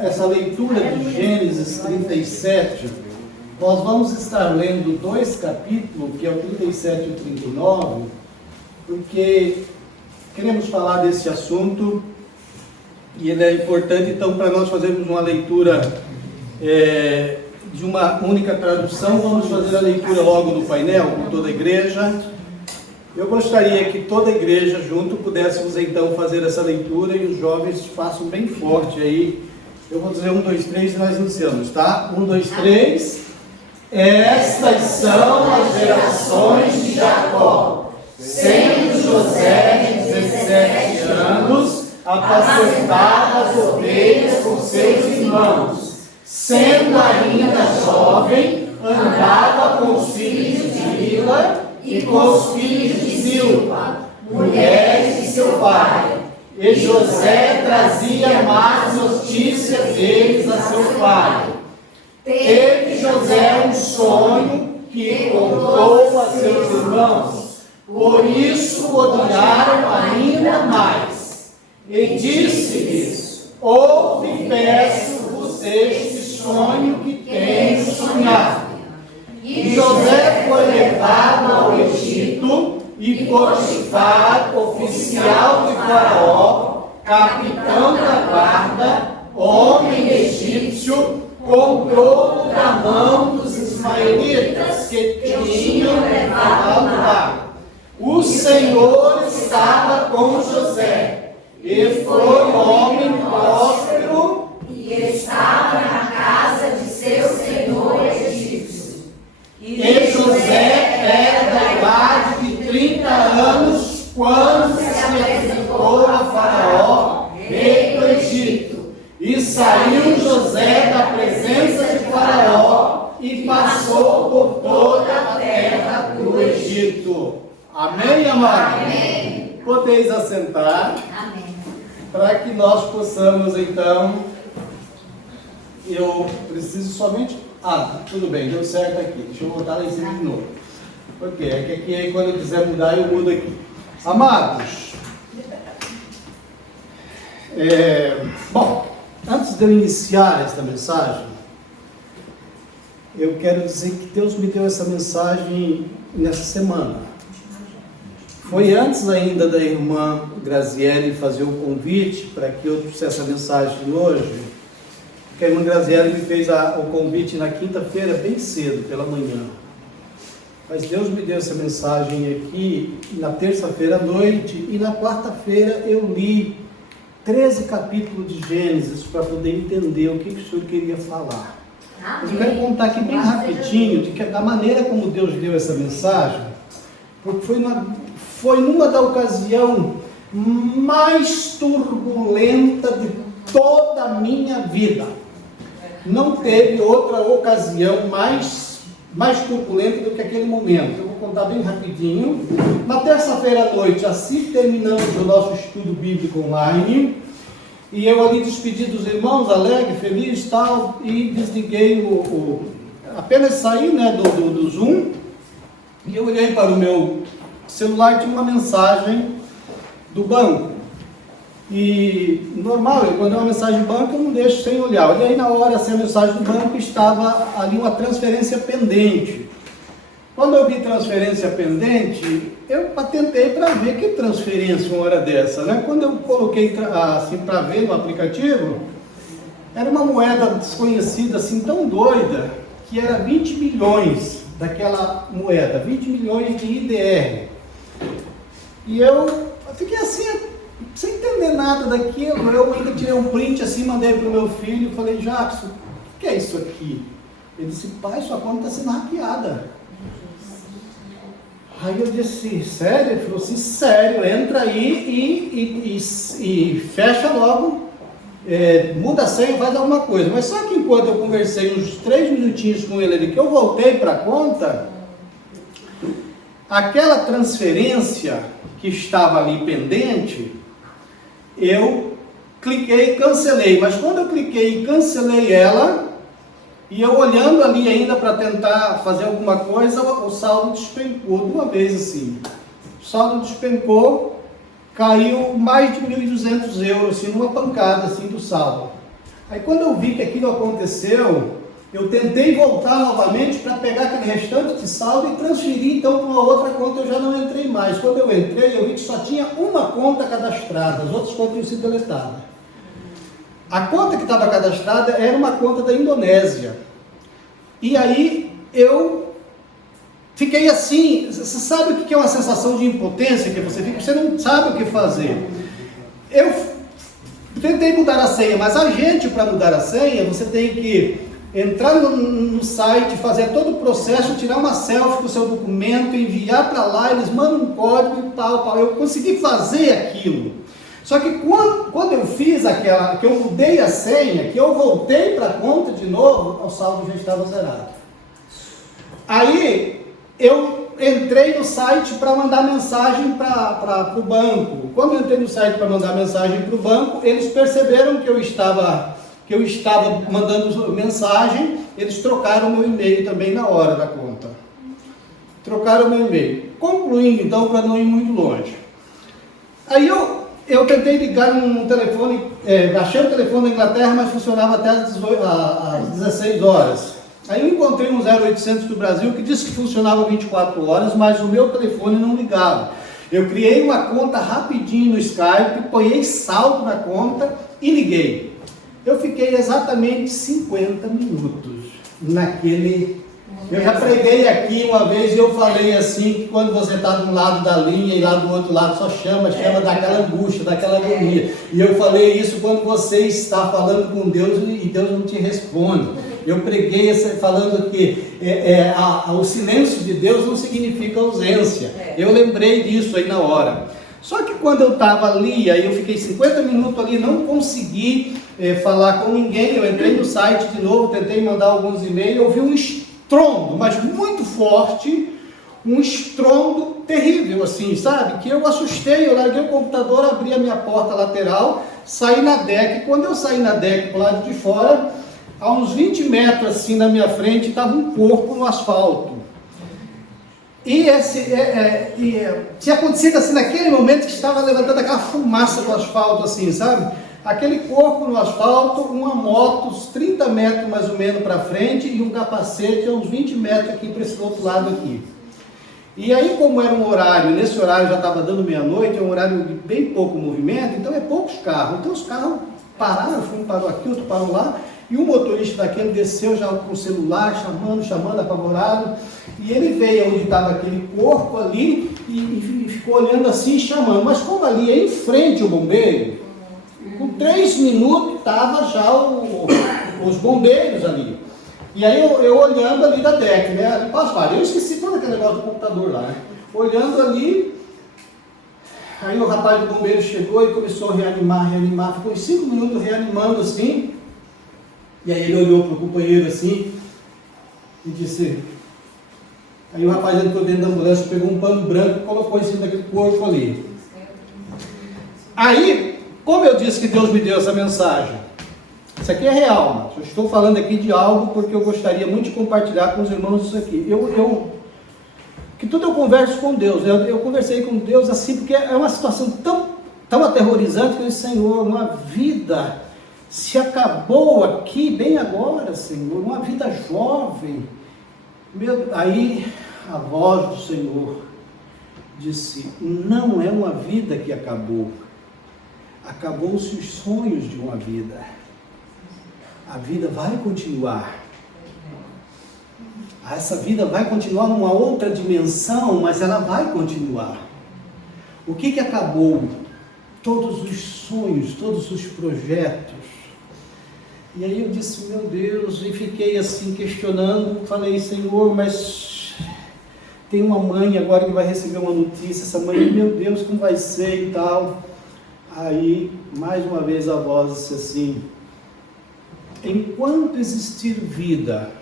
essa leitura de Gênesis 37, nós vamos estar lendo 2 capítulos, que é o 37 e o 39, porque queremos falar desse assunto e ele é importante. Então, para nós fazermos uma leitura de uma única tradução, vamos fazer a leitura logo no painel, com toda a igreja. Eu gostaria que toda a igreja junto pudéssemos então fazer essa leitura e os jovens façam bem forte aí. Eu vou dizer 1, 2, 3 e nós iniciamos, tá? 1, 2, 3. Estas são as gerações de Jacó. Sendo José de 17 anos, apacentava as ovelhas com seus irmãos. Sendo ainda jovem, andava com os filhos de Bila e com os filhos de Zilpa, mulheres de seu pai. E José trazia más notícias deles a seu pai. Teve José um sonho que contou a seus irmãos, por isso o odiaram ainda mais. E disse-lhes: ouve, peço-vos este sonho que tenho sonhado. E José foi levado ao Egito, e Potifar, oficial de Faraó, capitão da guarda, homem egípcio, comprou da mão dos ismaelitas que tinham levado lá. O Senhor estava com José, e foi homem próspero, e estava na casa de seu senhor egípcio. E José era da idade de 30 anos, quando se apresentou a Faraó, rei do Egito. E saiu José da presença de Faraó e passou por toda a terra do Egito. Amém, amados? Amém. Podeis assentar. Amém. Para que nós possamos, então, eu preciso somente... tudo bem, deu certo aqui. Deixa eu voltar lá em cima de novo. Ok, é que aqui, aí, quando eu quiser mudar, eu mudo aqui. Amados, bom, antes de eu iniciar esta mensagem, eu quero dizer que Deus me deu essa mensagem nessa semana. Foi antes ainda da irmã Graziele fazer o convite para que eu trouxesse essa mensagem hoje, que a irmã Graziele me fez o convite na quinta-feira, bem cedo, pela manhã. Mas Deus me deu essa mensagem aqui na terça-feira à noite, e na quarta-feira eu li 13 capítulos de Gênesis para poder entender o que o Senhor queria falar. Mas eu quero contar aqui bem rapidinho da maneira como Deus deu essa mensagem, porque foi numa da ocasião mais turbulenta de toda a minha vida. Não teve outra ocasião mais turbulenta do que aquele momento. Eu vou contar bem rapidinho. Na terça-feira à noite, assim terminamos o nosso estudo bíblico online, e eu ali despedi dos irmãos, alegre, feliz, tal, e desliguei apenas saí, né, do Zoom, e eu olhei para o meu celular e tinha uma mensagem do banco. E normal, quando é uma mensagem do banco, eu não deixo sem olhar. E aí na hora, assim, a mensagem do banco, estava ali uma transferência pendente. Quando eu vi transferência pendente, eu patentei para ver que transferência uma hora dessa, né? Quando eu coloquei assim para ver no aplicativo, era uma moeda desconhecida, assim, tão doida, que era 20 milhões daquela moeda, 20 milhões de IDR. E eu fiquei assim, sem entender nada daquilo. Eu ainda tirei um print assim, mandei para o meu filho e falei: Jackson, o que é isso aqui? Ele disse: pai, sua conta está sendo hackeada. Aí eu disse: sério? Ele falou assim: sério, entra aí e fecha logo, muda a senha, faz alguma coisa. Mas só que enquanto eu conversei uns 3 minutinhos com ele ali, que eu voltei para a conta, aquela transferência que estava ali pendente, eu cliquei e cancelei. Mas quando eu cliquei e cancelei ela, e eu olhando ali ainda para tentar fazer alguma coisa, o saldo despencou de uma vez assim. O saldo despencou, caiu mais de 1.200 euros, assim, numa pancada assim do saldo. Aí quando eu vi que aquilo aconteceu, eu tentei voltar novamente para pegar aquele restante de saldo e transferir então para uma outra conta. Eu já não entrei mais. Quando eu entrei, eu vi que só tinha uma conta cadastrada, as outras contas tinham sido deletadas. A conta que estava cadastrada era uma conta da Indonésia. E aí eu fiquei assim, você sabe o que é uma sensação de impotência que você fica? Você não sabe o que fazer. Eu tentei mudar a senha, mas para mudar a senha, você tem que entrar no site, fazer todo o processo, tirar uma selfie do seu documento, enviar para lá, eles mandam um código e tal. Eu consegui fazer aquilo. Só que quando eu fiz aquela, que eu mudei a senha, que eu voltei para a conta de novo, o saldo já estava zerado. Aí eu entrei no site para mandar mensagem para o banco. Quando eu entrei no site para mandar mensagem para o banco, eles perceberam que eu estava mandando mensagem, eles trocaram o meu e-mail também na hora da conta. Trocaram o meu e-mail. Concluindo então, para não ir muito longe. Aí eu tentei ligar num telefone, achei o telefone da Inglaterra, mas funcionava até às 16 horas. Aí eu encontrei um 0800 do Brasil que disse que funcionava 24 horas, mas o meu telefone não ligava. Eu criei uma conta rapidinho no Skype, ponhei saldo na conta e liguei. Eu fiquei exatamente 50 minutos naquele... Eu já preguei aqui uma vez e eu falei assim, que quando você está de um lado da linha e lá do outro lado só chama daquela angústia, daquela agonia. E eu falei isso quando você está falando com Deus e Deus não te responde. Eu preguei falando que o silêncio de Deus não significa ausência. Eu lembrei disso aí na hora. Só que quando eu estava ali, aí eu fiquei 50 minutos ali, não consegui falar com ninguém. Eu entrei no site de novo, tentei mandar alguns e-mails, eu vi um estrondo, mas muito forte, um estrondo terrível, assim, sabe? Que eu assustei, eu larguei o computador, abri a minha porta lateral, saí na deck. Quando eu saí na deck para o lado de fora, a uns 20 metros assim na minha frente, estava um corpo no asfalto. E tinha acontecido assim naquele momento que estava levantando aquela fumaça do asfalto, assim, sabe? Aquele corpo no asfalto, uma moto, uns 30 metros mais ou menos para frente e um capacete a uns 20 metros aqui para esse outro lado aqui. E aí, como era um horário, nesse horário já estava dando meia-noite, é um horário de bem pouco movimento, então é poucos carros. Então os carros pararam, um parou aqui, outro parou lá, e o motorista daquele desceu já com o celular, chamando, apavorado, e ele veio onde estava aquele corpo ali e ficou olhando assim, chamando. Mas como ali é em frente o bombeiro, com 3 minutos estava já os bombeiros ali. E aí eu olhando ali da deck, né? Ali para eu esqueci todo aquele negócio do computador lá, né? Olhando ali, aí o rapaz do bombeiro chegou e começou a reanimar, ficou 5 minutos reanimando assim. E aí ele olhou para o companheiro assim e disse... Aí o rapaz entrou dentro da ambulância, pegou um pano branco e colocou em cima daquele corpo ali. Aí, como eu disse que Deus me deu essa mensagem, isso aqui é real, mas eu estou falando aqui de algo porque eu gostaria muito de compartilhar com os irmãos isso aqui. Que tudo eu converso com Deus, eu conversei com Deus assim, porque é uma situação tão aterrorizante que eu disse, Senhor, uma vida se acabou aqui, bem agora, Senhor, uma vida jovem. Aí a voz do Senhor disse, não é uma vida que acabou, acabou-se os sonhos de uma vida. A vida vai continuar. Essa vida vai continuar numa outra dimensão, mas ela vai continuar. O que acabou? Todos os sonhos, todos os projetos. E aí eu disse, meu Deus, e fiquei assim questionando, falei, Senhor, mas tem uma mãe agora que vai receber uma notícia, essa mãe, meu Deus, como vai ser e tal. Aí, mais uma vez a voz disse assim, enquanto existir vida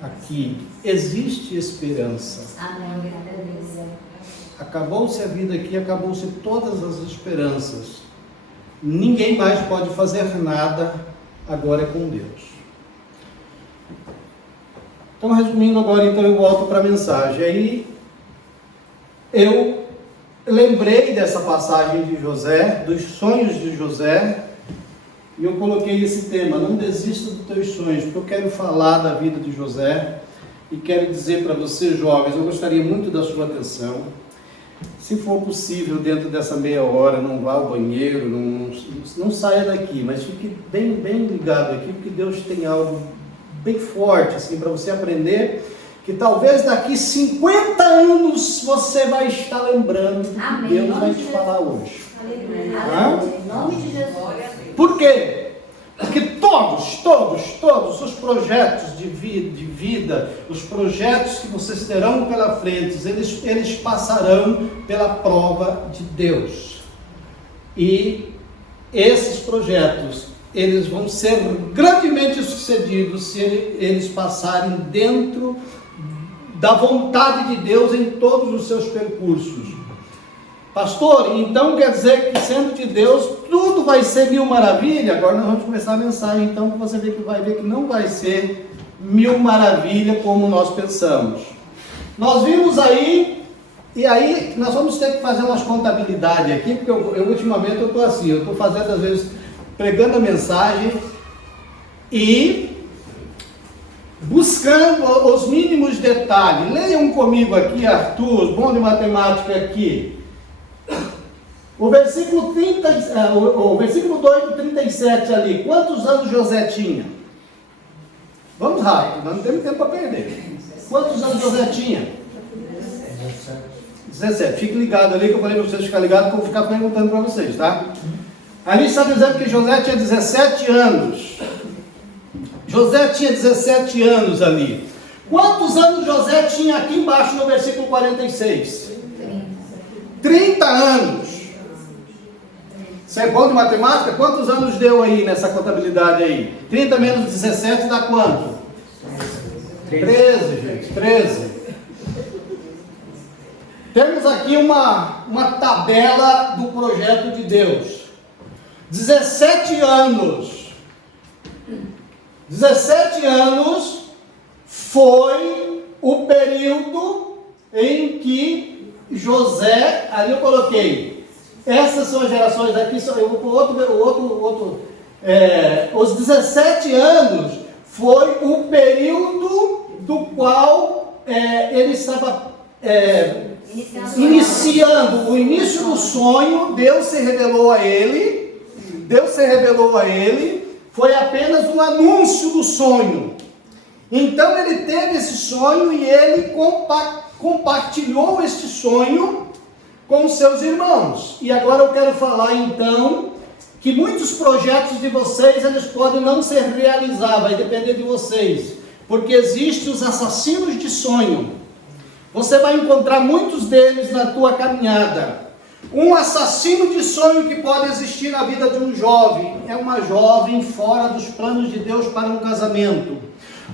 aqui, existe esperança. Amém. Acabou-se a vida aqui, acabou-se todas as esperanças. Ninguém mais pode fazer nada, agora é com Deus. Então, resumindo agora, então eu volto para a mensagem. Aí, eu lembrei dessa passagem de José, dos sonhos de José, E eu coloquei esse tema, não desista dos teus sonhos, porque eu quero falar da vida de José e quero dizer para vocês, jovens, eu gostaria muito da sua atenção. Se for possível, dentro dessa meia hora, não vá ao banheiro, não saia daqui, mas fique bem ligado aqui, porque Deus tem algo bem forte assim, para você aprender, que talvez daqui 50 anos você vai estar lembrando do que Deus vai te falar hoje. Em nome de Jesus. Por quê? Porque todos os projetos de vida, os projetos que vocês terão pela frente, eles passarão pela prova de Deus. E esses projetos, eles vão ser grandemente sucedidos se eles passarem dentro da vontade de Deus em todos os seus percursos. Pastor, então quer dizer que sendo de Deus, tudo vai ser mil maravilha? Agora nós vamos começar a mensagem, então, que você vai ver que não vai ser mil maravilha como nós pensamos. Nós vimos aí, e aí nós vamos ter que fazer umas contabilidades aqui, porque eu ultimamente eu estou assim, eu estou fazendo às vezes, pregando a mensagem e buscando os mínimos detalhes. Leiam comigo aqui, Arthur, bom de matemática aqui. O versículo 2 do 37 ali, quantos anos José tinha? Vamos rápido, nós não temos tempo para perder. Quantos anos José tinha? 17. Fique ligado ali, que eu falei para vocês ficarem ligados, que eu vou ficar perguntando para vocês, tá? Ali está dizendo que José tinha 17 anos. José tinha 17 anos ali. Quantos anos José tinha aqui embaixo no versículo 46? 30 anos. Você é bom de matemática? Quantos anos deu aí nessa contabilidade aí? 30 menos 17 dá quanto? 13, gente, 13. Temos aqui uma tabela do projeto de Deus. 17 anos. 17 anos foi o período em que José, ali eu coloquei, essas são as gerações aqui, eu vou os 17 anos foi o período do qual ele estava iniciando o início do sonho. Deus se revelou a ele, foi apenas um anúncio do sonho. Então ele teve esse sonho e ele compartilhou este sonho com os seus irmãos. E agora eu quero falar então que muitos projetos de vocês, eles podem não ser realizados, vai depender de vocês, porque existem os assassinos de sonho. Você vai encontrar muitos deles na tua caminhada. Um assassino de sonho que pode existir na vida de um jovem é uma jovem fora dos planos de Deus para um casamento.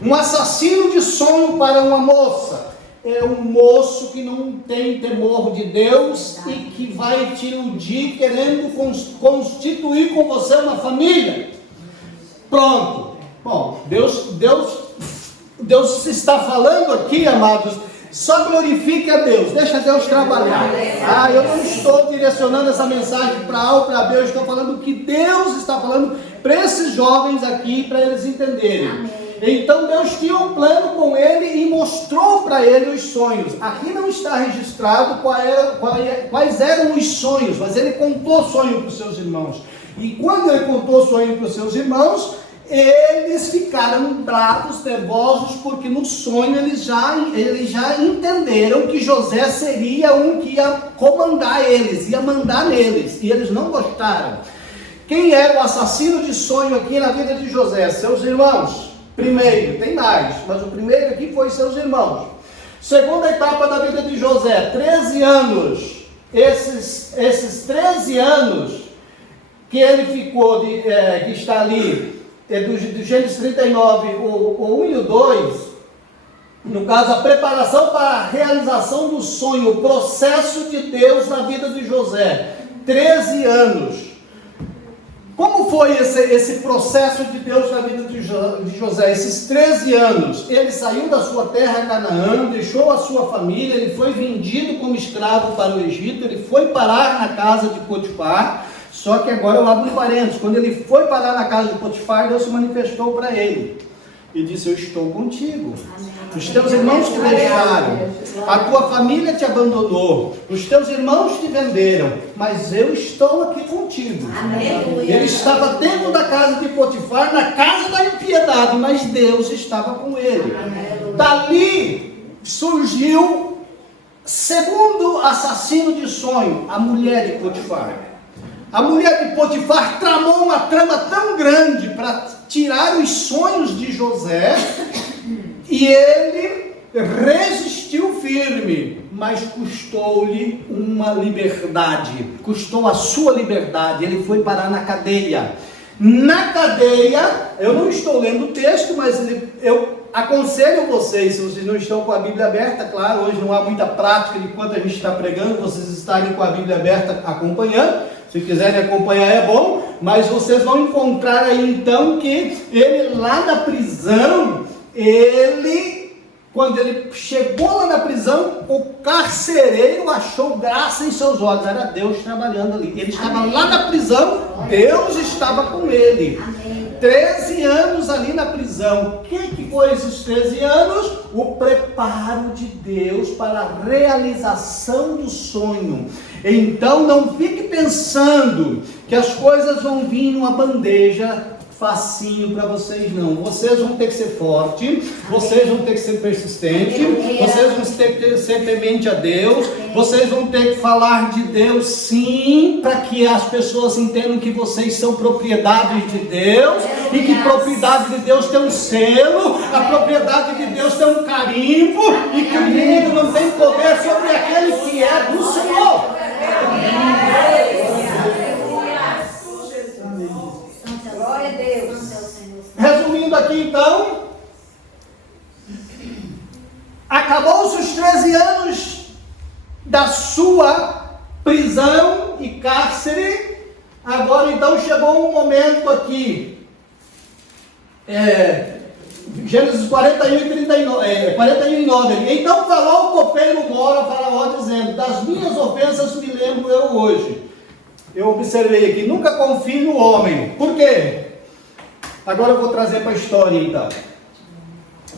Um assassino de sonho para uma moça é um moço que não tem temor de Deus e que vai te iludir querendo constituir com você uma família. Pronto. Bom, Deus está falando aqui, amados. Só glorifique a Deus, deixa Deus trabalhar. Eu não estou direcionando essa mensagem para A ou para B, eu estou falando o que Deus está falando para esses jovens aqui, para eles entenderem. Amém. Então Deus tinha um plano com ele e mostrou para ele os sonhos. Aqui não está registrado quais eram os sonhos, mas ele contou sonho para os seus irmãos. E quando ele contou sonho para os seus irmãos, eles ficaram bravos, nervosos, porque no sonho eles já entenderam que José seria um que ia comandar eles, ia mandar neles, e eles não gostaram. Quem era o assassino de sonho aqui na vida de José? Seus irmãos. Primeiro, tem mais, mas o primeiro aqui foi seus irmãos. Segunda etapa da vida de José, 13 anos. Esses 13 anos que ele ficou, que está ali, do Gênesis 39, o 1 e o 2, no caso, a preparação para a realização do sonho, o processo de Deus na vida de José, 13 anos. Como foi esse processo de Deus na vida de José? Esses 13 anos, ele saiu da sua terra Canaã, deixou a sua família, ele foi vendido como escravo para o Egito, ele foi parar na casa de Potifar, Só que agora eu abro um parênteses. Quando ele foi parar na casa de Potifar, Deus se manifestou para ele e disse: eu estou contigo. Os teus irmãos te deixaram, a tua família te abandonou, os teus irmãos te venderam, mas eu estou aqui contigo. Ele estava dentro da casa de Potifar, na casa da impiedade, mas Deus estava com ele. Dali surgiu, segundo assassino de sonho, a mulher de Potifar. A mulher de Potifar tramou uma trama tão grande para tirar os sonhos de José, e ele resistiu firme, mas custou-lhe uma liberdade, custou a sua liberdade. Ele foi parar na cadeia. Na cadeia, eu não estou lendo o texto, mas eu aconselho vocês, se vocês não estão com a Bíblia aberta, claro, hoje não há muita prática de quanto a gente está pregando, vocês estarem com a Bíblia aberta acompanhando. Se quiserem acompanhar é bom, mas vocês vão encontrar aí então que ele lá na prisão, quando ele chegou lá na prisão, o carcereiro achou graça em seus olhos. Era Deus trabalhando ali. Ele estava lá na prisão, Deus estava com ele. 13 anos ali na prisão. O que foi esses 13 anos? O preparo de Deus para a realização do sonho. Então não fique pensando que as coisas vão vir numa bandeja facinho para vocês, não. Vocês vão ter que ser forte, vocês vão ter que ser persistente, vocês vão ter que ser temente a Deus, vocês vão ter que falar de Deus sim, para que as pessoas entendam que vocês são propriedade de Deus, e que propriedade de Deus tem um selo, a propriedade de Deus tem um carimbo, e que o inimigo não tem poder sobre aquele que é do Senhor. Glória a Deus. Resumindo aqui então, acabou-se os 13 anos da sua prisão e cárcere. Agora então chegou um momento aqui, Gênesis 41 e 9. Então falou o copeiro mora a Faraó, dizendo: das minhas ofensas me lembro eu hoje. Eu observei aqui, nunca confie no homem. Por quê? Agora eu vou trazer para a história então.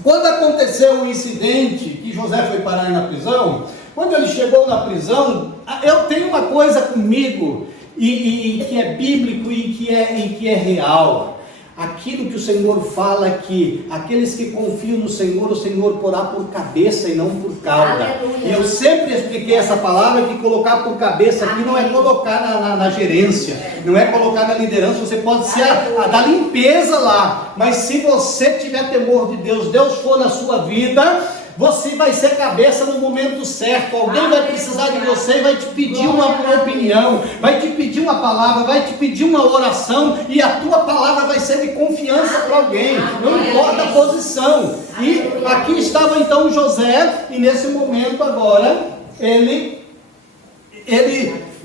Quando aconteceu o incidente que José foi parar na prisão, quando ele chegou na prisão, eu tenho uma coisa comigo, e que é bíblico e que é real. Aquilo que o Senhor fala, que aqueles que confiam no Senhor, o Senhor porá por cabeça e não por cauda. Aleluia. E eu sempre expliquei essa palavra, que colocar por cabeça aqui não é colocar na gerência, não é colocar na liderança. Você pode ser a da limpeza lá, mas se você tiver temor de Deus, Deus for na sua vida, você vai ser cabeça no momento certo. Alguém vai precisar de você e vai te pedir uma opinião, vai te pedir uma palavra, vai te pedir uma oração, e a tua palavra vai ser de confiança para alguém, não importa a posição. E aqui estava então José, e nesse momento agora, ele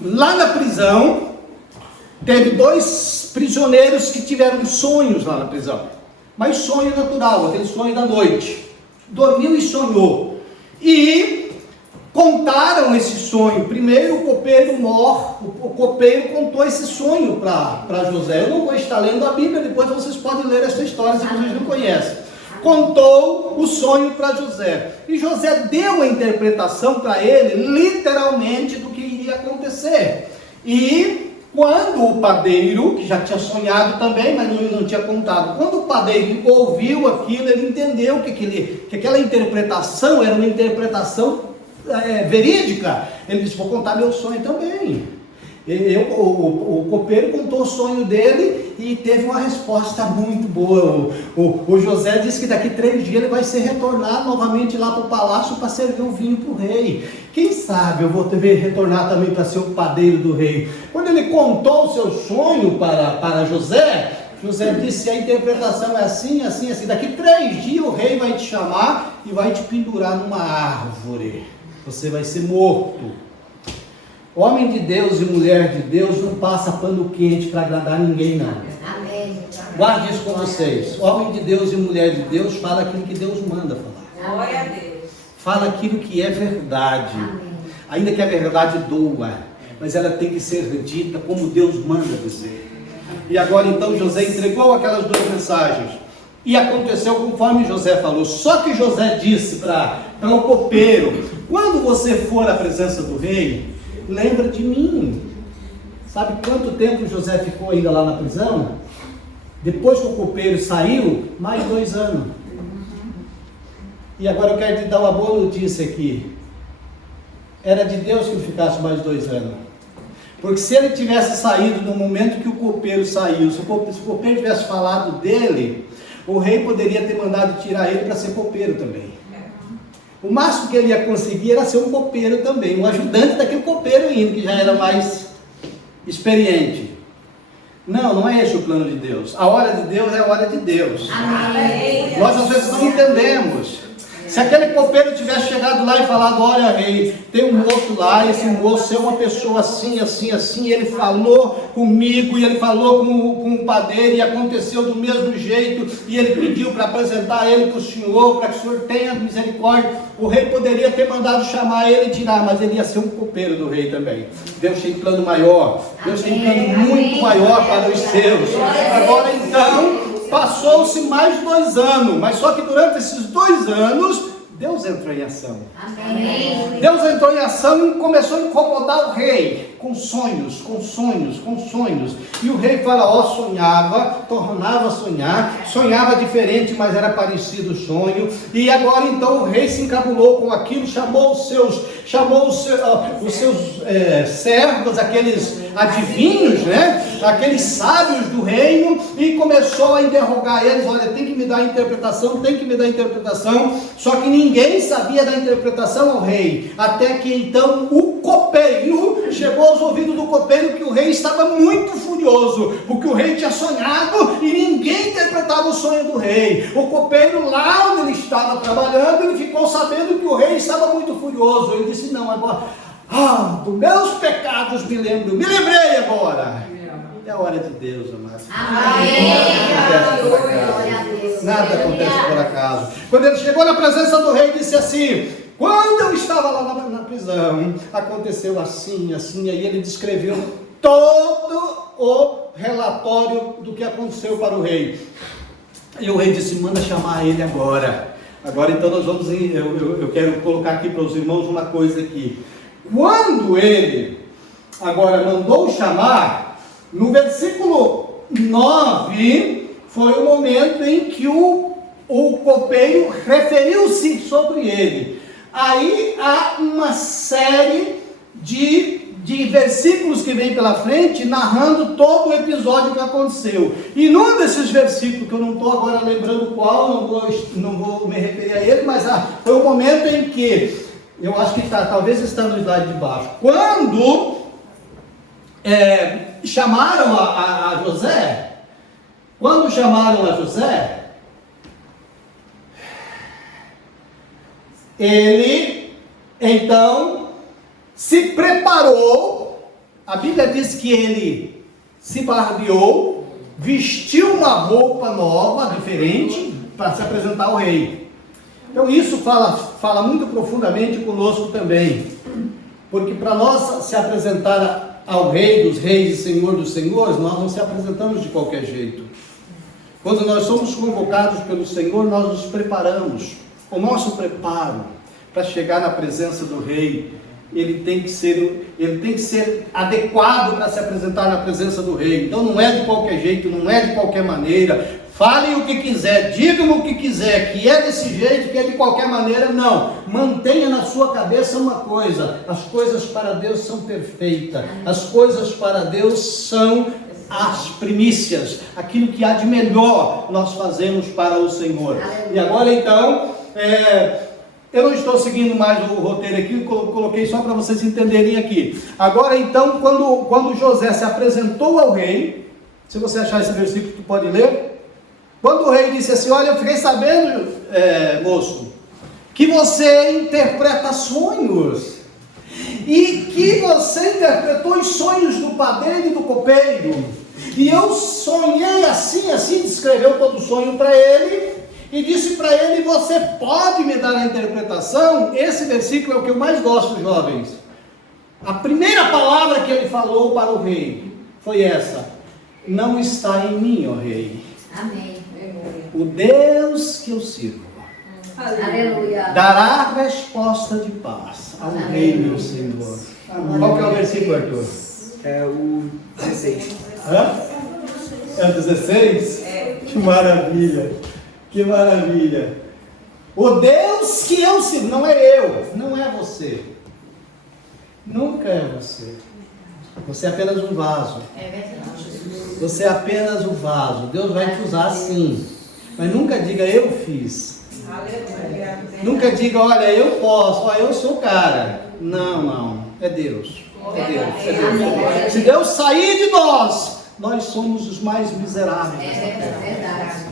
lá na prisão, teve 2 prisioneiros que tiveram sonhos lá na prisão, mas sonho natural, aquele sonho da noite. Dormiu e sonhou, e contaram esse sonho. Primeiro o copeiro contou esse sonho para José. Eu não vou estar lendo a Bíblia, depois vocês podem ler essa história se vocês não conhecem. Contou o sonho para José, e José deu a interpretação para ele, literalmente, do que iria acontecer. E quando o padeiro, que já tinha sonhado também, mas não tinha contado, quando o padeiro ouviu aquilo, ele entendeu que aquela interpretação era uma interpretação verídica. Ele disse: vou contar meu sonho também. O copeiro contou o sonho dele e teve uma resposta muito boa. O José disse que daqui 3 dias ele vai ser retornado novamente lá para o palácio para servir o vinho para o rei. Quem sabe eu vou retornar também para ser o padeiro do rei. Quando ele contou o seu sonho para José, José disse: a interpretação é assim, assim, assim. Daqui 3 dias o rei vai te chamar e vai te pendurar numa árvore. Você vai ser morto. Homem de Deus e mulher de Deus não passa pano quente para agradar ninguém, não. Amém. Guarde isso com vocês. Homem de Deus e mulher de Deus fala aquilo que Deus manda falar. Glória a Deus. Fala aquilo que é verdade. Amém. Ainda que a verdade doa. mas ela tem que ser dita como Deus manda dizer. E agora então José entregou aquelas duas mensagens, e aconteceu conforme José falou. Só que José disse para o copeiro: quando você for à presença do rei, lembra de mim. Sabe quanto tempo José ficou ainda lá na prisão? Depois que o copeiro saiu, mais 2 anos. E agora eu quero te dar uma boa notícia aqui. Era de Deus que ele ficasse mais 2 anos. Porque se ele tivesse saído no momento que o copeiro saiu, se o copeiro tivesse falado dele, o rei poderia ter mandado tirar ele para ser copeiro também. O máximo que ele ia conseguir era ser um copeiro também, um ajudante daquele copeiro ainda, que já era mais experiente. Não é esse o plano de Deus. A hora de Deus é a hora de Deus. Amém. Nós às vezes não entendemos. Se aquele copeiro tivesse chegado lá e falado: olha, rei, tem um moço lá, esse moço é uma pessoa assim, assim, assim, e ele falou comigo, e ele falou com o padeiro, e aconteceu do mesmo jeito, e ele pediu para apresentar ele para o senhor, para que o senhor tenha misericórdia. O rei poderia ter mandado chamar ele e tirar, mas ele ia ser um copeiro do rei também. Deus tem plano maior, Deus tem plano muito maior para os seus. Agora então, passou-se mais 2 anos, mas só que durante esses 2 anos, Deus entrou em ação. Amém. Deus entrou em ação e começou a incomodar o rei, com sonhos. E o rei Faraó sonhava, tornava a sonhar, sonhava diferente, mas era parecido o sonho. E agora então o rei se encabulou com aquilo, chamou os seus servos, aqueles adivinhos, né? Aqueles sábios do reino, e começou a interrogar eles: olha, tem que me dar a interpretação, só que ninguém sabia da interpretação ao rei, até que então o copeiro, chegou aos ouvidos do copeiro que o rei estava muito furioso, porque o rei tinha sonhado e ninguém interpretava o sonho do rei. O copeiro, lá onde ele estava trabalhando, ele ficou sabendo que o rei estava muito furioso. Ele disse: não, agora, dos meus pecados me lembrei agora. É a hora de Deus, amados. Nada acontece por acaso. Quando ele chegou na presença do rei, disse assim: quando eu estava lá na prisão, aconteceu assim, assim. Aí ele descreveu todo o relatório do que aconteceu para o rei. E o rei disse: manda chamar ele agora. Agora então nós vamos, eu quero colocar aqui para os irmãos uma coisa aqui. Quando ele agora mandou chamar, no versículo 9, foi o momento em que o copeiro referiu-se sobre ele. Aí há uma série de versículos que vem pela frente, narrando todo o episódio que aconteceu. E num desses versículos, que eu não estou agora lembrando qual, não vou me referir a ele, mas foi o momento em que, eu acho que talvez está no slide de baixo, quando chamaram a José, ele então se preparou. A Bíblia diz que ele se barbeou, vestiu uma roupa nova, diferente, para se apresentar ao rei. Então isso fala muito profundamente conosco também, porque para nós se apresentar ao Rei dos Reis e Senhor dos Senhores, nós não se apresentamos de qualquer jeito. Quando nós somos convocados pelo Senhor, nós nos preparamos. O nosso preparo para chegar na presença do Rei, ele tem que ser adequado para se apresentar na presença do Rei. Então não é de qualquer jeito, não é de qualquer maneira. Falem o que quiser, digam o que quiser, que é desse jeito, que é de qualquer maneira, não. Mantenha na sua cabeça uma coisa: as coisas para Deus são perfeitas, as coisas para Deus são as primícias, aquilo que há de melhor nós fazemos para o Senhor. E agora então, eu não estou seguindo mais o roteiro aqui, coloquei só para vocês entenderem aqui. Agora então, quando José se apresentou ao rei, se você achar esse versículo, tu pode ler. Quando o rei disse assim: olha, eu fiquei sabendo, moço, que você interpreta sonhos, e que você interpretou os sonhos do padeiro e do copeiro, e eu sonhei assim, descreveu todo o sonho para ele, e disse para ele: você pode me dar a interpretação? Esse versículo é o que eu mais gosto, jovens. A primeira palavra que ele falou para o rei foi essa: não está em mim, ó rei. Amém. O Deus que eu sirvo Aleluia. dará resposta de paz ao rei, meu Senhor. Amém. Qual que é o versículo, Arthur? É o 16. Hã? É o 16? Que maravilha! Que maravilha! O Deus que eu sirvo, não é eu, não é você. Nunca é você. Você é apenas um vaso. É verdade. Você é apenas um vaso. Deus vai te usar sim. Mas nunca diga eu fiz. Nunca diga, olha, eu posso, olha, eu sou o cara. Não, não. É Deus. É Deus. É Deus. Se Deus sair de nós, nós somos os mais miseráveis. É verdade.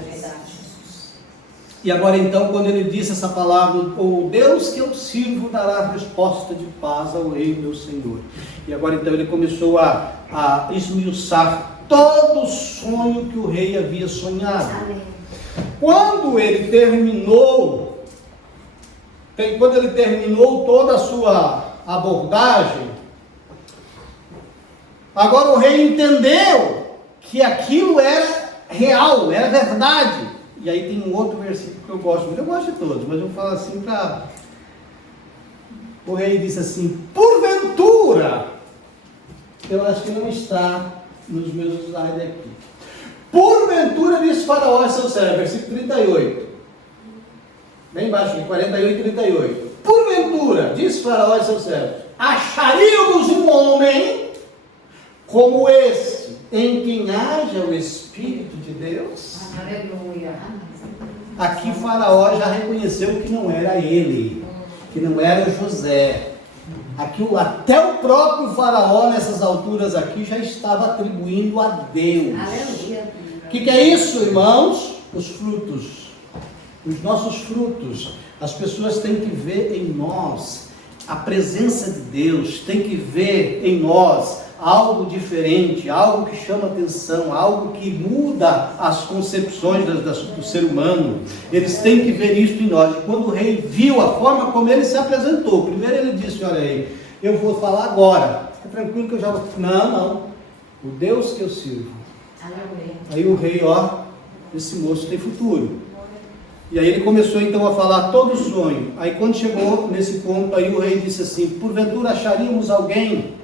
E agora então, quando ele disse essa palavra, o Deus que eu sirvo dará resposta de paz ao rei meu Senhor. E agora então ele começou a esmiuçar todo o sonho que o rei havia sonhado. Amém. Quando ele terminou toda a sua abordagem, agora o rei entendeu que aquilo era real, era verdade. E aí tem um outro versículo que eu gosto muito, eu gosto de todos, mas eu falo assim para... O rei disse assim: porventura, eu acho que não está nos meus slides aqui. Porventura disse Faraó a seu servo, versículo 38. Bem embaixo aqui, 48 e 38. Porventura, disse Faraó a seu servo, acharíamos um homem como este, em quem haja o Espírito de Deus? Aleluia. Aqui Faraó já reconheceu que não era ele, que não era José. Aqui, até o próprio Faraó, nessas alturas aqui, já estava atribuindo a Deus. Aleluia. O que é isso, irmãos? Os frutos. Os nossos frutos. As pessoas têm que ver em nós a presença de Deus, têm que ver em nós algo diferente, algo que chama atenção, algo que muda as concepções do ser humano. Eles têm que ver isso em nós. E quando o rei viu a forma como ele se apresentou, primeiro ele disse: olha aí, eu vou falar agora, fica tranquilo que eu já vou... Não, o Deus que eu sirvo. Aleluia. Aí o rei, esse moço tem futuro. E aí ele começou então a falar todo o sonho. Aí quando chegou nesse ponto, aí o rei disse assim: porventura acharíamos alguém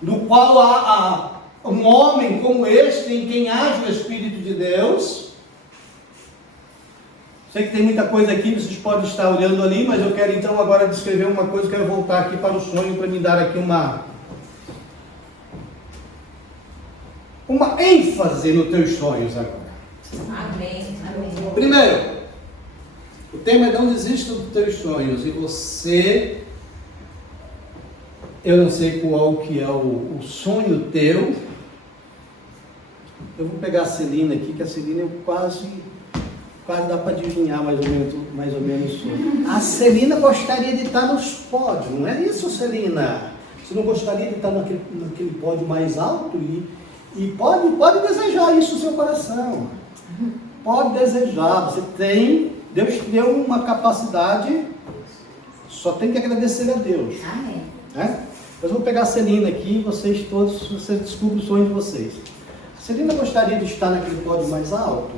no qual há um homem como este, em quem haja o Espírito de Deus? Sei que tem muita coisa aqui, vocês podem estar olhando ali, mas eu quero então agora descrever uma coisa, quero voltar aqui para o sonho, para me dar aqui uma ênfase nos teus sonhos agora. Amém. Primeiro, o tema é: não desista dos teus sonhos. E você, eu não sei qual que é o sonho teu. Eu vou pegar a Celina aqui, que a Celina eu quase dá para adivinhar mais ou menos o sonho. A Celina gostaria de estar nos pódios, não é isso, Celina? Você não gostaria de estar naquele pódio mais alto? E pode desejar isso no seu coração. Pode desejar, você tem, Deus te deu uma capacidade, só tem que agradecer a Deus. Amém. Né? Eu vou pegar a Celina aqui, vocês todos, vocês descobrem o sonho de vocês. A Celina gostaria de estar naquele pódio mais alto?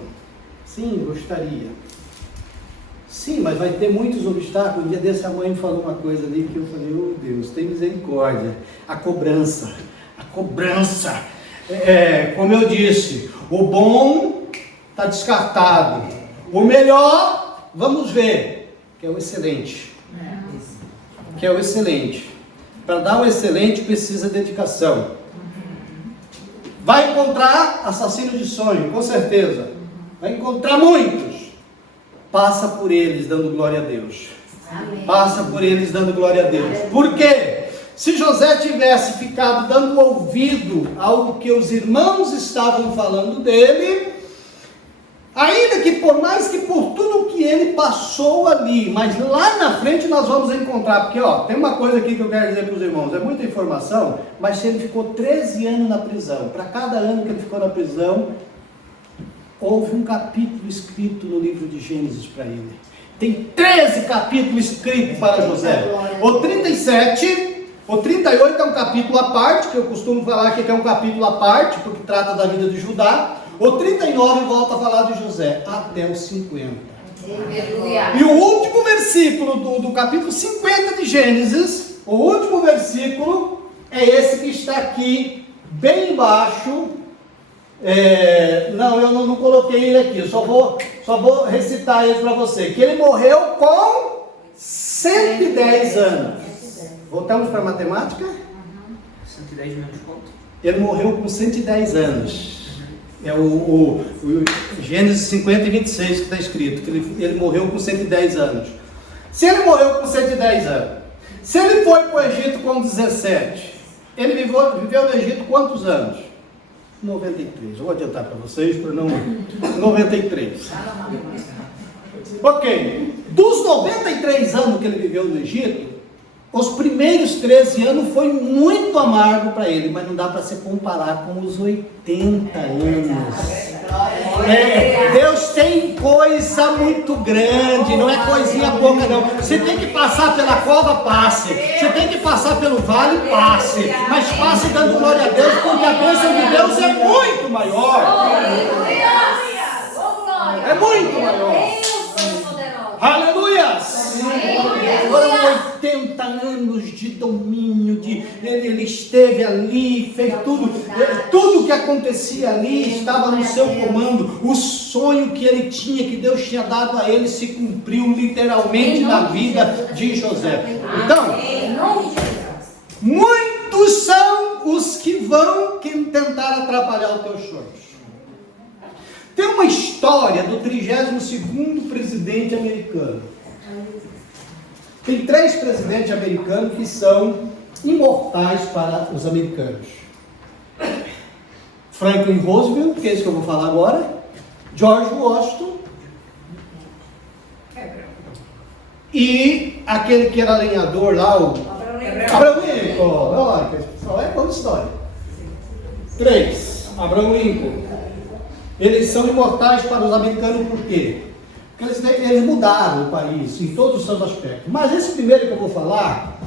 Sim, gostaria. Sim, mas vai ter muitos obstáculos. Um dia desse a mãe falou uma coisa ali que eu falei: oh Deus, tem misericórdia. A cobrança. Como eu disse, o bom está descartado. O melhor, vamos ver, que é o excelente. Para dar o excelente precisa dedicação. Vai encontrar assassinos de sonho, com certeza. Vai encontrar muitos. Passa por eles dando glória a Deus. Amém. Passa por eles dando glória a Deus. Por quê? Se José tivesse ficado dando ouvido ao que os irmãos estavam falando dele, ainda que por mais que por tudo que ele passou ali, mas lá na frente nós vamos encontrar, porque tem uma coisa aqui que eu quero dizer para os irmãos, é muita informação, mas se ele ficou 13 anos na prisão, para cada ano que ele ficou na prisão, houve um capítulo escrito no livro de Gênesis para ele. Tem 13 capítulos escritos para José. O 37 O 38 é um capítulo à parte, que eu costumo falar que é um capítulo à parte, porque trata da vida de Judá. O 39 volta a falar de José, até os 50. Aleluia. E o último versículo do capítulo 50 de Gênesis, o último versículo é esse que está aqui, bem embaixo. Não, eu não coloquei ele aqui, eu só vou recitar ele para você. Que ele morreu com 110 anos. Voltamos para a matemática? 110 menos quanto? Ele morreu com 110 anos. É o Gênesis 50 e 26 que está escrito, que ele morreu com 110 anos. Se ele morreu com 110 anos, se ele foi para o Egito com 17, ele viveu no Egito quantos anos? 93. Eu vou adiantar para vocês, para não... 93. Ok. Dos 93 anos que ele viveu no Egito, os primeiros 13 anos foi muito amargo para ele, mas não dá para se comparar com os 80 anos. Deus tem coisa muito grande, não é coisinha pouca não. Você tem que passar pela cova, passe. Você tem que passar pelo vale, passe. Mas passe dando glória a Deus, porque a bênção de Deus é muito maior. É muito maior. Aleluias! Foram 80 anos de domínio, ele esteve ali, fez tudo que acontecia ali estava no seu comando. O sonho que ele tinha, que Deus tinha dado a ele, se cumpriu literalmente na vida de José. Então, muitos são os que vão tentar atrapalhar os teus sonhos. Tem uma história do 32º presidente americano. Tem 3 presidentes americanos que são imortais para os americanos. Franklin Roosevelt, que é esse que eu vou falar agora. George Washington. E aquele que era lenhador lá, o Abraham Lincoln. Olha lá, pessoal, é boa história. 3. Abraham Lincoln. Eles são imortais para os americanos por quê? Porque eles mudaram o país em todos os seus aspectos. Mas esse primeiro que eu vou falar,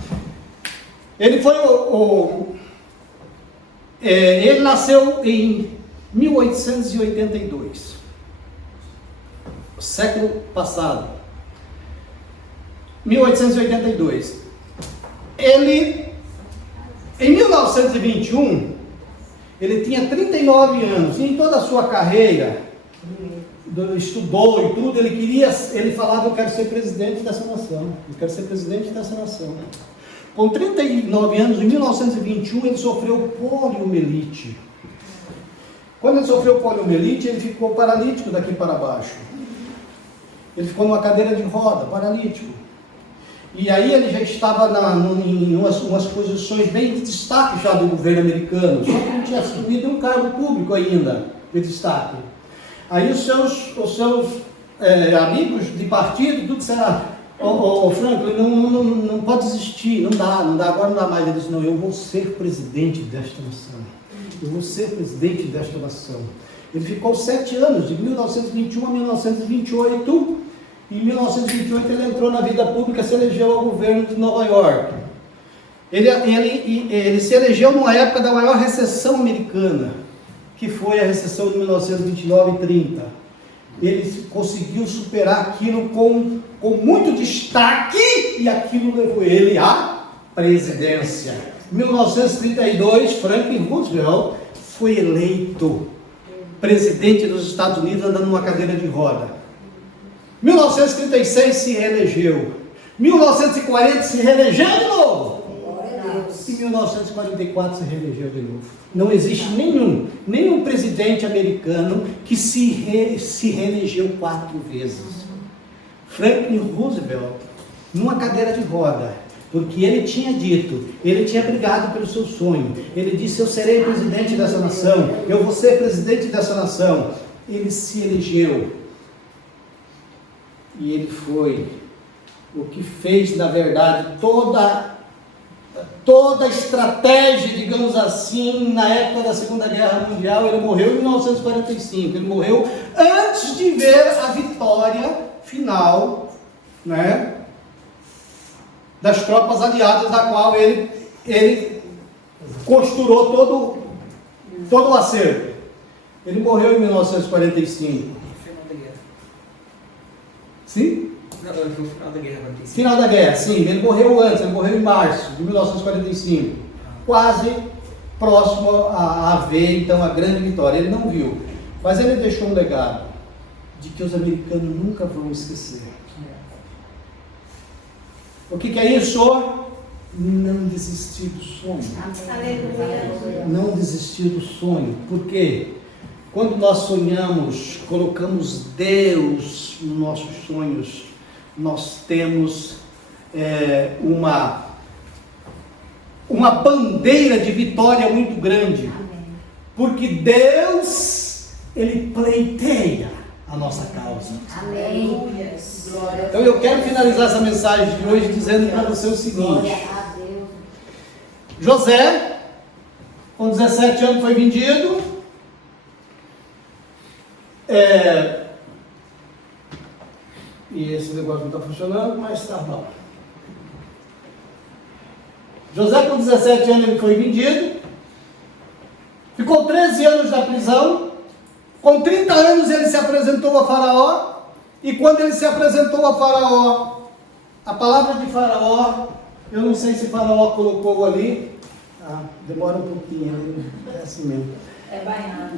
ele foi ele nasceu em 1882, século passado. 1882. Ele, em 1921, ele tinha 39 anos, e em toda a sua carreira, estudou e tudo, ele falava, eu quero ser presidente dessa nação, eu quero ser presidente dessa nação. Com 39 anos, em 1921, ele sofreu poliomielite. Quando ele sofreu poliomielite, ele ficou paralítico daqui para baixo. Ele ficou numa cadeira de roda, paralítico. E aí ele já estava em umas posições bem de destaque já do governo americano, só que não tinha assumido um cargo público ainda de destaque. Aí os seus amigos de partido, tudo disseram, Franklin, não pode desistir, não dá, agora não dá mais. Ele disse, não, eu vou ser presidente desta nação, eu vou ser presidente desta nação. Ele ficou 7 anos, de 1921 a 1928, em 1928 ele entrou na vida pública, se elegeu ao governo de Nova York. Ele se elegeu numa época da maior recessão americana, que foi a recessão de 1929 e 30. Ele conseguiu superar aquilo com muito destaque, e aquilo levou ele à presidência. Em 1932, Franklin Roosevelt foi eleito presidente dos Estados Unidos andando numa cadeira de roda. 1936 se reelegeu. 1940 se reelegeu de novo. Em 1944 se reelegeu de novo. Não existe nenhum presidente americano que se reelegeu 4 vezes. Franklin Roosevelt, numa cadeira de roda, porque ele tinha dito, ele tinha brigado pelo seu sonho. Ele disse, eu serei presidente dessa nação, eu vou ser presidente dessa nação. Ele se elegeu. E ele foi o que fez, na verdade, toda a estratégia, digamos assim, na época da Segunda Guerra Mundial. Ele morreu em 1945, ele morreu antes de ver a vitória final, né, das tropas aliadas, da qual ele ele costurou todo o acerto. Ele morreu em 1945. Final da guerra. Sim? Não, foi o final da guerra, 45. Final da guerra, sim. Ele morreu antes, ele morreu em março de 1945. Quase próximo a haver, então, a grande vitória. Ele não viu. Mas ele deixou um legado de que os americanos nunca vão esquecer. O que é isso? Não desistir do sonho. Aleluia. Não desistir do sonho. Por quê? Quando nós sonhamos, colocamos Deus nos nossos sonhos, nós temos uma bandeira de vitória muito grande. Porque Deus, Ele pleiteia a nossa causa. Amém. Então eu quero finalizar essa mensagem de hoje dizendo para você o seguinte. Glória a Deus. José, com 17 anos, foi vendido. E esse negócio não está funcionando, mas está bom. José, com 17 anos, ele foi vendido. Ficou 13 anos na prisão. Com 30 anos, ele se apresentou a Faraó. E quando ele se apresentou a Faraó, a palavra de Faraó, eu não sei se Faraó colocou ali. Demora um pouquinho, é assim mesmo. É baiano.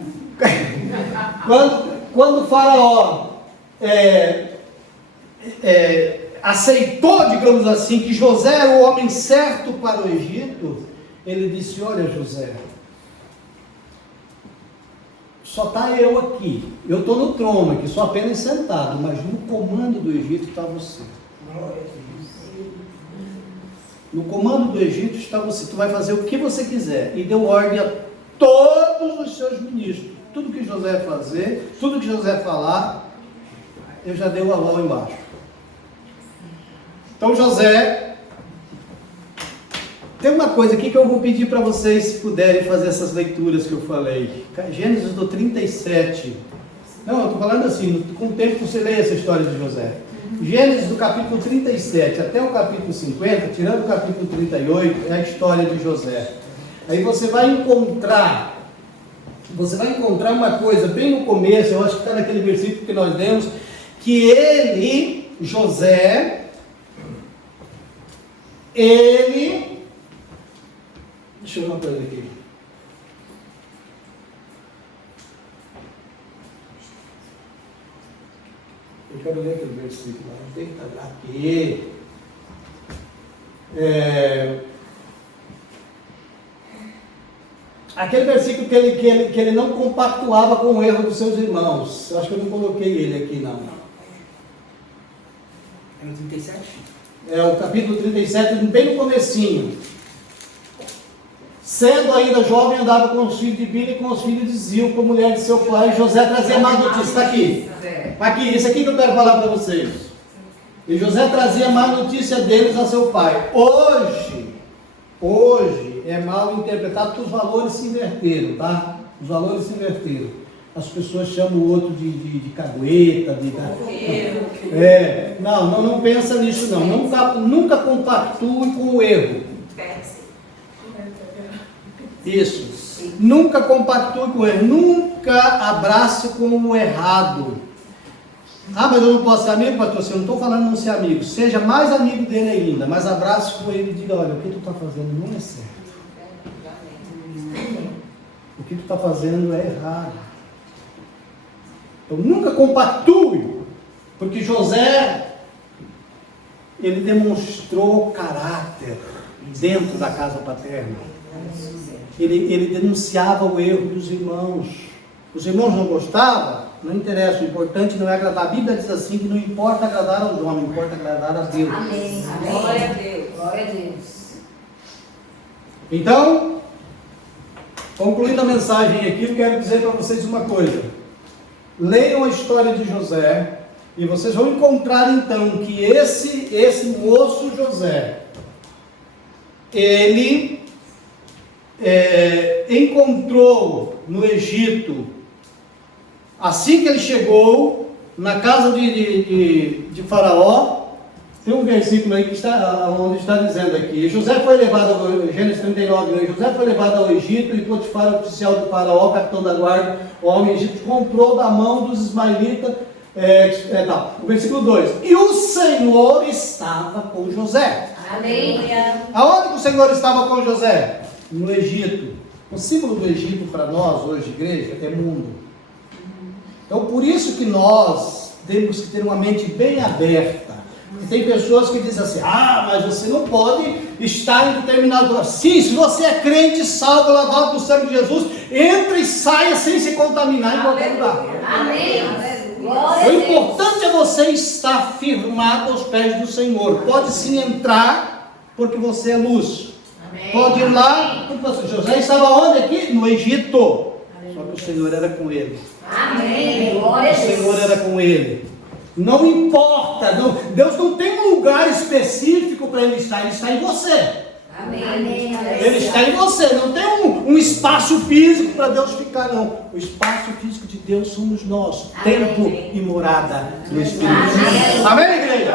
Quando Faraó aceitou, digamos assim, que José era o homem certo para o Egito, ele disse: olha, José, só está eu aqui, eu estou no trono aqui, só apenas sentado, mas no comando do Egito está você. No comando do Egito está você, tu vai fazer o que você quiser. E deu ordem a todos os seus ministros, tudo que José fazer, tudo que José falar, eu já dei o aval embaixo. Então José, tem uma coisa aqui que eu vou pedir para vocês, se puderem fazer essas leituras que eu falei. Gênesis do 37. Não, eu estou falando assim, com o tempo você lê essa história de José. Gênesis do capítulo 37 até o capítulo 50, tirando o capítulo 38, é a história de José. Aí você vai encontrar uma coisa bem no começo, eu acho que está naquele versículo que nós lemos, que ele, José, deixa eu ver uma coisa aqui. Eu quero ler aquele versículo. Aqui. Aquele versículo que ele não compactuava com o erro dos seus irmãos. Eu acho que eu não coloquei ele aqui, não. É no 37? É o capítulo 37, bem no comecinho. Sendo ainda jovem, andava com os filhos de Bila e com os filhos de Zilpa, mulher de seu pai. José trazia má notícia. Está aqui. Aqui, isso aqui que eu quero falar para vocês. E José trazia má notícia deles a seu pai. Hoje é mal interpretado porque os valores se inverteram, tá? Os valores se inverteram. As pessoas chamam o outro de cagueta, não pensa nisso não. Nunca compactue com o erro. Isso. Nunca compactue com o erro. Nunca abrace com o errado. Mas eu não posso ser amigo, pastor? Eu não estou falando não ser amigo. Seja mais amigo dele ainda, mas abrace com ele e diga: olha, o que tu está fazendo não é certo. O que tu está fazendo é errado. Então nunca compactue, porque José, ele demonstrou caráter dentro da casa paterna. Ele denunciava o erro dos irmãos. Os irmãos não gostavam? Não interessa, o importante não é agradar. A Bíblia diz assim, que não importa agradar aos homens, importa agradar a Deus. Amém. Glória a Deus. Glória a Deus. Então, concluindo a mensagem aqui, eu quero dizer para vocês uma coisa. Leiam a história de José e vocês vão encontrar então que esse moço José, ele encontrou no Egito, assim que ele chegou na casa de Faraó, Tem um versículo aí que está, onde está dizendo aqui: José foi levado ao Gênesis 39, né? José foi levado ao Egito e Potifar, oficial do faraó, capitão da guarda, o homem egípcio, comprou da mão dos ismaelitas. O versículo 2: e o Senhor estava com José. Aleluia. Aonde que o Senhor estava com José? No Egito. O símbolo do Egito para nós hoje, igreja, é mundo. Então por isso que nós temos que ter uma mente bem aberta. Tem pessoas que dizem assim: mas você não pode estar em determinado lugar. Sim, se você é crente, salvo, lavado do sangue de Jesus, entra e saia sem se contaminar em qualquer lugar. Amém. O importante é você estar firmado aos pés do Senhor. Pode sim entrar, porque você é luz. Amém. Pode ir lá, porque José estava onde aqui? No Egito. Só que o Senhor era com ele. Amém. O Senhor era com ele. Não importa, Deus não tem um lugar específico para ele estar em você. Amém. Ele está em você, não tem um espaço físico para Deus ficar, não. O espaço físico de Deus somos nós, Amém. tempo e morada do Espírito Amém. Santo. Amém, igreja?